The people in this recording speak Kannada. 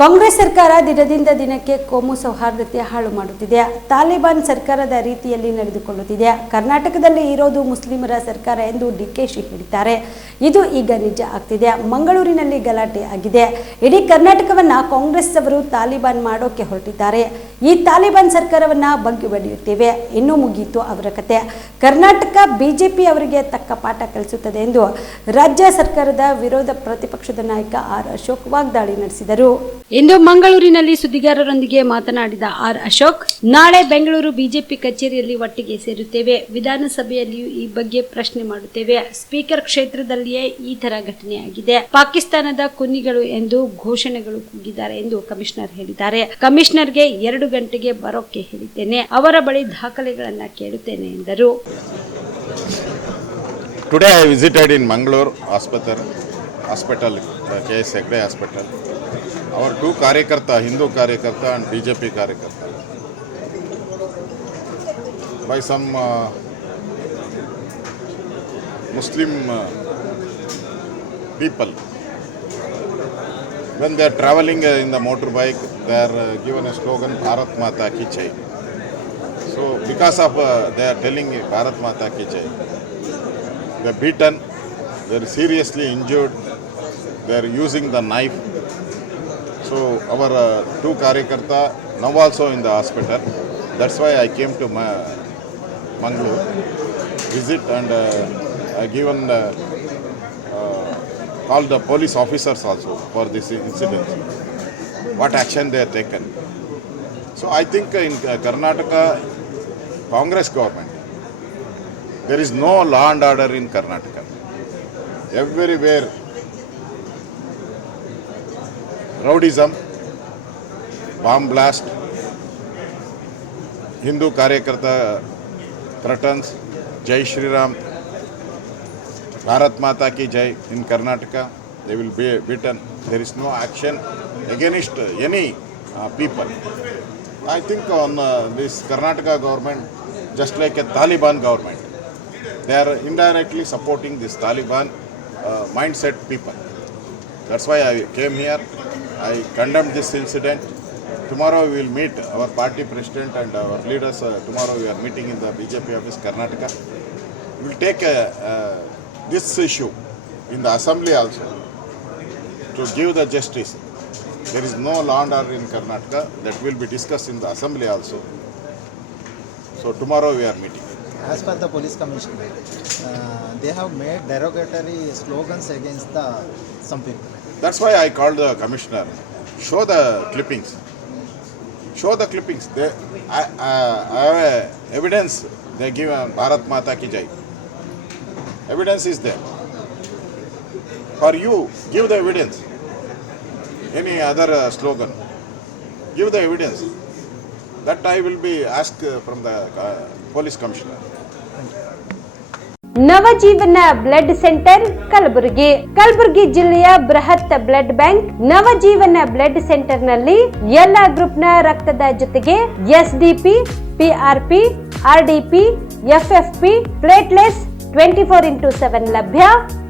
ಕಾಂಗ್ರೆಸ್ ಸರ್ಕಾರ ದಿನದಿಂದ ದಿನಕ್ಕೆ ಕೋಮು ಸೌಹಾರ್ದತೆ ಹಾಳು ಮಾಡುತ್ತಿದೆ. ತಾಲಿಬಾನ್ ಸರ್ಕಾರದ ರೀತಿಯಲ್ಲಿ ನಡೆದುಕೊಳ್ಳುತ್ತಿದೆ. ಕರ್ನಾಟಕದಲ್ಲಿ ಇರೋದು ಮುಸ್ಲಿಮರ ಸರ್ಕಾರ ಎಂದು ಡಿಕೆಶಿ ಹೇಳಿದ್ದಾರೆ. ಇದು ಈಗ ನಿಜ ಆಗ್ತಿದೆ. ಮಂಗಳೂರಿನಲ್ಲಿ ಗಲಾಟೆ ಆಗಿದೆ. ಇಡೀ ಕರ್ನಾಟಕವನ್ನ ಕಾಂಗ್ರೆಸ್ ಅವರು ತಾಲಿಬಾನ್ ಮಾಡೋಕೆ ಹೊರಟಿದ್ದಾರೆ. ಈ ತಾಲಿಬಾನ್ ಸರ್ಕಾರವನ್ನ ಬಗ್ಗಿ ಬಡಿಯುತ್ತೇವೆ ಇನ್ನೂ ಮುಗಿಯಿತು ಅವರ ಕತೆ. ಕರ್ನಾಟಕ ಬಿಜೆಪಿ ಅವರಿಗೆ ತಕ್ಕ ಪಾಠ ಕಲಿಸುತ್ತದೆ ಎಂದು ರಾಜ್ಯ ಸರ್ಕಾರದ ವಿರೋಧ ಪ್ರತಿಪಕ್ಷದ ನಾಯಕ ಆರ್ ಅಶೋಕ್ ವಾಗ್ದಾಳಿ ನಡೆಸಿದರು. ಇಂದು ಮಂಗಳೂರಿನಲ್ಲಿ ಸುದ್ದಿಗಾರರೊಂದಿಗೆ ಮಾತನಾಡಿದ ಆರ್ ಅಶೋಕ್, ನಾಳೆ ಬೆಂಗಳೂರು ಬಿಜೆಪಿ ಕಚೇರಿಯಲ್ಲಿ ಒಟ್ಟಿಗೆ ಸೇರುತ್ತೇವೆ. ವಿಧಾನಸಭೆಯಲ್ಲಿಯೂ ಈ ಬಗ್ಗೆ ಪ್ರಶ್ನೆ ಮಾಡುತ್ತೇವೆ. ಸ್ಪೀಕರ್ ಕ್ಷೇತ್ರದಲ್ಲಿಯೇ ಈ ತರ ಘಟನೆಯಾಗಿದೆ. ಪಾಕಿಸ್ತಾನದ ಕುನ್ನಿಗಳು ಎಂದು ಘೋಷಣೆಗಳು ಕೂಗಿದ್ದಾರೆ ಎಂದು ಕಮಿಷನರ್ ಹೇಳಿದ್ದಾರೆ. ಕಮಿಷನರ್ಗೆ ಎರಡು ಗಂಟೆಗೆ ಬರೋಕೆ ಹೇಳಿದ್ದೇನೆ. ಅವರ ಬಳಿ ದಾಖಲೆಗಳನ್ನ ಕೇಳುತ್ತೇನೆ ಎಂದರು. Today I visited in Mangaluru ಆಸ್ಪತ್ರೆ hospital K S Hegde hospital. Our two Karyakarta, Hindu Karyakarta and BJP Karyakarta. By some uh, Muslim uh, people. When they are traveling uh, in the motorbike, they are uh, given a slogan Bharat Mata Ki Jai. So because of uh, they are telling Bharat Mata Ki Jai, they are beaten, they are seriously injured, they are using the knife. So our uh, two Karyakarta now also in the hospital. That's why I came to Ma- Mangalore, visit and uh, I given uh, uh, called the police officers also for this incident. What action they have taken. So I think in uh, Karnataka, Congress government, there is no law and order in Karnataka. Everywhere, rowdyism bomb blast Hindu ಕಾರ್ಯಕರ್ತ ಥ್ರಟನ್ಸ್ ಜೈ ಶ್ರೀರಾಮ್ ಭಾರತ್ ಮಾತಾ ಕಿ ಜೈ in Karnataka they will be beaten there is no action against any people I think on this Karnataka government just like a Taliban government they are indirectly supporting this Taliban mindset people that's why I came here I condemned this incident. Tomorrow we will meet our party president and our leaders. Uh, tomorrow we are meeting in the BJP office, Karnataka. We will take uh, uh, this issue in the assembly also to give the justice. There is no law and order in Karnataka. That will be discussed in the assembly also. So tomorrow we are meeting. As per the police commissioner, uh, they have made derogatory slogans against the some people. That's why I called the commissioner. Show the clippings. Show the clippings. They, I, I, have evidence. They give a Bharat Mata ki Jai. Evidence is there. For you, give the evidence. Any other uh, slogan, give the evidence. That I will be asked uh, from the uh, police commissioner. Navajeevan blood centre Kalaburagi. Kalaburagi ಜಿಲ್ಲೆಯ ಬೃಹತ್ ಬ್ಲಡ್ ಬ್ಯಾಂಕ್ ನವಜೀವನ ಬ್ಲಡ್ ಸೆಂಟರ್ನಲ್ಲಿ ಎಲ್ಲಾ ಗ್ರೂಪ್ನ ರಕ್ತದ ಜೊತೆಗೆ P F F P platelets twenty four into seven ಲಭ್ಯ.